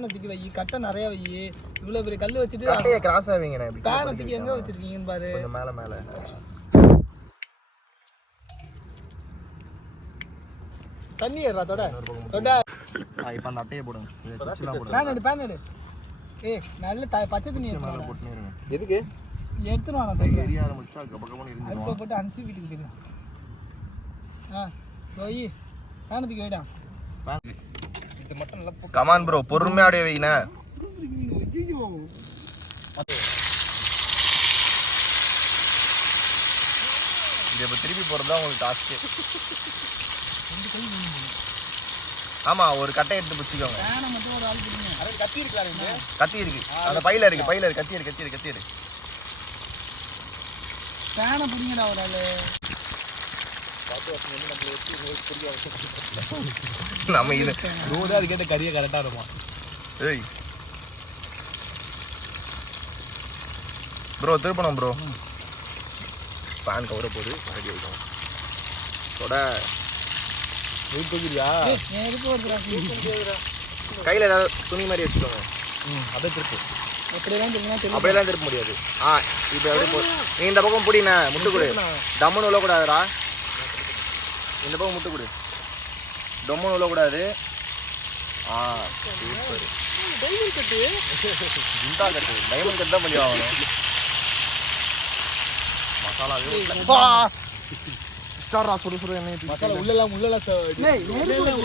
பேனத்துக்கு வை கட்டை நிறைய வை. இவ்வளவு பெரிய கல்லு வச்சுட்டு கட்டையை கிராஸ் ஆவீங்க நான் இப்படி பேனத்துக்கு எங்க வச்சிருக்கீங்கன்னு பாரு. கொஞ்சம் மேல மேல. தண்ணி ஏறா தொட. தொட. இப்ப அந்த அட்டையை போடுங்க. பேன் எடு பேன் எடு ஏய் நல்ல த- பச்சை தண்ணி மேல இருங்க. எதுக்கு? எடுத்துருவான் நான் எரிய ஆரம்பிச்சா கபகபன்னு அடுப்பை இருந்துடும் போட்டு அனுப்பிச்சு வீட்டுக்கு போயிடும் ஆ போய். பேனத்துக்கு போயிடான் போட்டு கமான் ப்ரோ பொறுமையா அப்படியே வைங்கண்ணே இது இப்போ திருப்பி போகிறது தான் உங்களுக்கு டாஸ்க்கு ஆமா ஒரு கட்டை எடுத்து பிடிச்சிக்கோங்க. கத்தி இருக்கு. அந்த பையில இருக்கு பையில இருக்கு கத்தி இருக்கு கத்தி இருக்கு கத்தி இருக்கு பேனை பிடிங்கடா ஒரு ஆளு நம்ம இது ரோடு அதுக்கேற்ற கறியை கரெக்டாக இருக்கும். ஏய். ப்ரோ திருப்பணும் ப்ரோ ஃபேன் கவர போகுது ரெடி ஆகிடும் தொட. தூக்கிறியா ஒரு கையில் ஏதாவது துணி மாதிரி வச்சுக்கோங்க. ம் அதை திருப்பு. அப்படியெல்லாம் திருப்ப முடியாது. ஆ இப்போ எப்படி நீ இந்த பக்கம் பிடிண்ணே முட்டு கொடு டம்முன்னு விழக்கூடாதுடா இந்த பக்கம் முட்டு கொடு. டம்முன்னு விழக்கூடாது ஆ சூப்பர் டைமண்ட் கட்டு. இந்தா கட்டு டைமண்ட் கட்டு தான் பண்ணி ஆகணும் மசாலாவே ஸ்டாரா சுடு சுடு ஊத்தி. மசாலா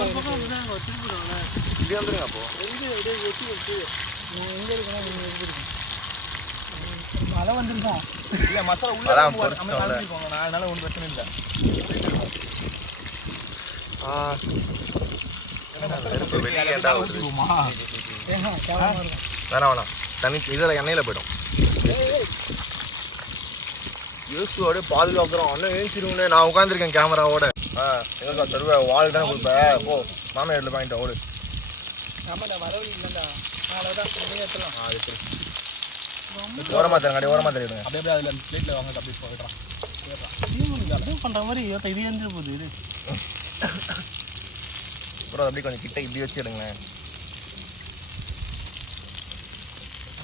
பக்கம் அப்படிதான் திருப்பிடுவாங்க இப்படி வந்துருங்க அப்போ. எங்க அப்படியே வெட்டி வெட்டி. நான் எங்க இருக்கேன்னா நீங்க எங்க இருக்கீங்க மழை வந்துருக்கோம் இல்ல மசாலா உள்ள அதனால ஒன்றும் பிரச்சனை இல்லை. நெருப்பு வருது வேணாம் வேணாம் தனி இதில் எண்ணெயில் போயிடும் யூஸோட பாதுகாக்கிறோம் அண்ணன் ஏஞ்சிருங்கண்ணே நான் உட்காந்துருக்கேன் கேமராவோட ஆ எங்களுக்கு தருவ வாழ் தானே கொடுப்பேன் ஓ மாமியார் எடுத்து வாங்கிட்டு ஓடு ஓரமாக ஓரமாக அப்படியே அப்படியே அதில் பிளேட்டில் வாங்க அப்படியே போயிடுறான் மாதிரி இது எரிஞ்சு போகுது இது அப்புறம் அப்படியே கொஞ்சம் கிட்ட இப்படி வச்சிடுங்களேன்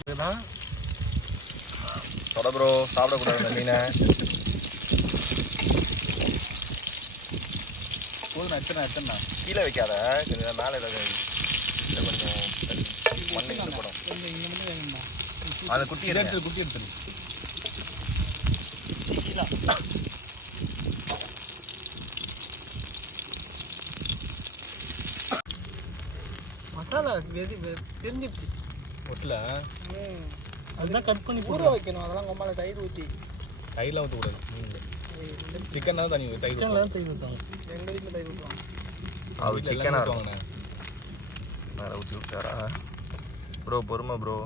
இதுதான் தொட ப்ரோ சாப்பிடக்கூடாது இந்த மீனை போதும் எத்தனை எத்தனை கீழே வைக்காத கொஞ்சம் மேலே ஏதாவது கொஞ்சம் மண்ணு இது போடும் அந்த குட்டி குட்டி எடுத்துரு மசாலா வெதி வெ- தெரிஞ்சிருச்சு. ஒட்டில்? அதுதான் கட் பண்ணி ஊற வைக்கணும் அதெல்லாம் கொம்பால தயிர் ஊற்றி கையில் ஊற்ற கூடாது. சிக்கன் தான் தனி தயிர். தான் தயிர் ஊற்றுவாங்க எங்க வீட்டில் தயிர் ஊற்றுவாங்க அவ வீட்ல சிக்கனா ஊற்றுவாங்கண்ணே மேலே ஊற்றி விட்டாரா ப்ரோ பொறுமை ப்ரோ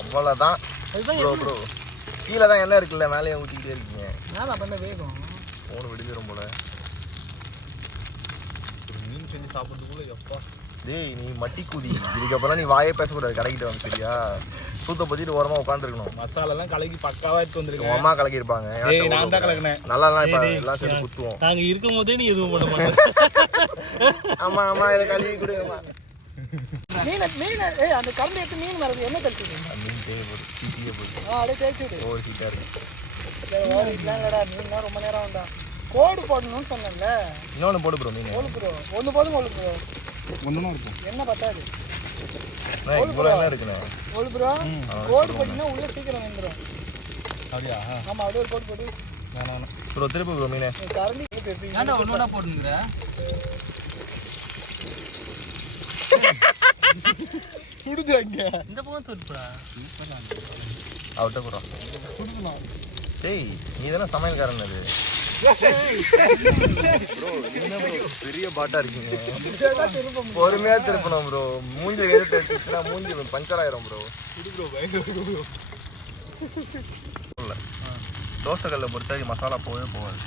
அவ்வளோதான் ப்ரோ ப்ரோ கீழே தான் எண்ணெய் இருக்குல்ல மேலேயே ஊற்றிக்கிட்டே இருக்கீங்க. மேலே பண்ண வேகும்? ஃபோன் வெடிச்சிடும் போல. ஒரு மீன் செஞ்சு சாப்பிட்றதுக்குள்ள எப்பா? டேய் நீ மட்டி குதி இதுக்கப்புறம் நீ வாயே பேசக்கூடாது. கலக்கிட்டு வந்து சரியா? சூத்த பத்திட்டு ஓரமாக உட்காந்துருக்கணும் மசாலாலாம் கலக்கி பக்காவா எடுத்து உங்க வந்துருக்கேன் அம்மா கலக்கியிருப்பாங்க. ஏய் நான் தான் கலக்கினேன். நல்லா இப்போ எல்லாம் சேர்ந்து குத்துவோம். நாங்க இருக்கும் போதே நீ எதுவும் பண்ண மாட்டேன். ஆமா ஆமா இதை கழுவி கொடுங்கம்மா மீன் மீன் ஏய் அந்த கரண்டி எடுத்து மீன் மரது என்ன கழிச்சு மீன் தேவைப்படும் சீட்டியே போயிடும் ஆ அப்படியே தேய்ச்சி விடு. ஓவர் சீட்டாக இருக்கு. மீன்லாம் ரொம்ப நேரம் வேண்டாம் கோடு போடணும்னு சொன்னேன்ல. இன்னொன்று போடு ப்ரோ மீன். ஒழு ப்ரோ ஒன்று போதும் ஒழு ப்ரோ ஒன்றும் இருக்கும். என்ன பத்தாது இவ்வளோ என்ன இருக்குண்ணே? ஒழு ப்ரோ கோடு போட்டிங்கன்னா உள்ள சீக்கிரம் வந்துடும் அப்படியா? ஆமாம் அப்படியே ஒரு கோடு போட்டு வேணாம் ப்ரோ திருப்பி ப்ரோ மீன். நீ கரண்டி ஏன்டா ஒன்று ஒன்றா போட்டுங்கிற சுடுதுறாங்க இந்த பக்கம் தொட்டுப்பா அவர்கிட்ட போகிறோம் டேய் நீ தானே சமையல்காரன் அது. பெரிய பாட்டா இருக்கீங்க. பொறுமையா திருப்பணும் ப்ரோ மூஞ்சி எதிர்த்து எடுத்துச்சுன்னா மூஞ்சி பஞ்சர் ஆயிரும் ப்ரோ இல்ல. தோசை கல்ல பொறுத்த மசாலா போகவே போகாது.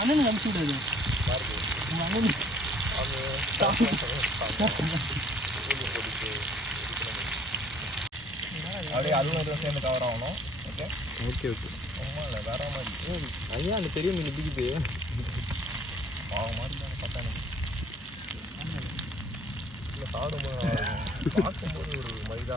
அண்ணனுக்கு அனுப்பிச்சு விடாது அப்படியே அதுவும் சேர்ந்து கவர் ஆகணும் ஓகே ஓகே ஓகே சும்மா இல்லை வேற மாதிரி ஐயா அந்த பெரிய மீன் பிடிக்குது பாவம் மாதிரி தான் பார்த்தா எனக்கு இல்லை சாப்பிடும்போது பார்க்கும்போது ஒரு மனிதா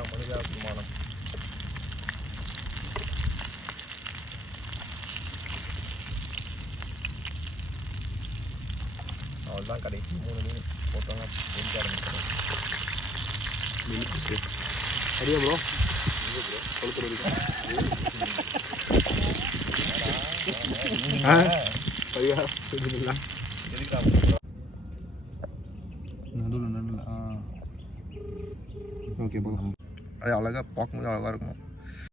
அவ்வளோதான் கடைசி மூணு மீன் போட்டோம்னா பொறிக்க ஆரம்பிச்சிடும் சரியா ப்ரோ சரியா சரிங்களா நடுவில் நடுவில் ஆ ஓகே போதும். அது அழகாக பார்க்கும்போது அழகாக இருக்கும்.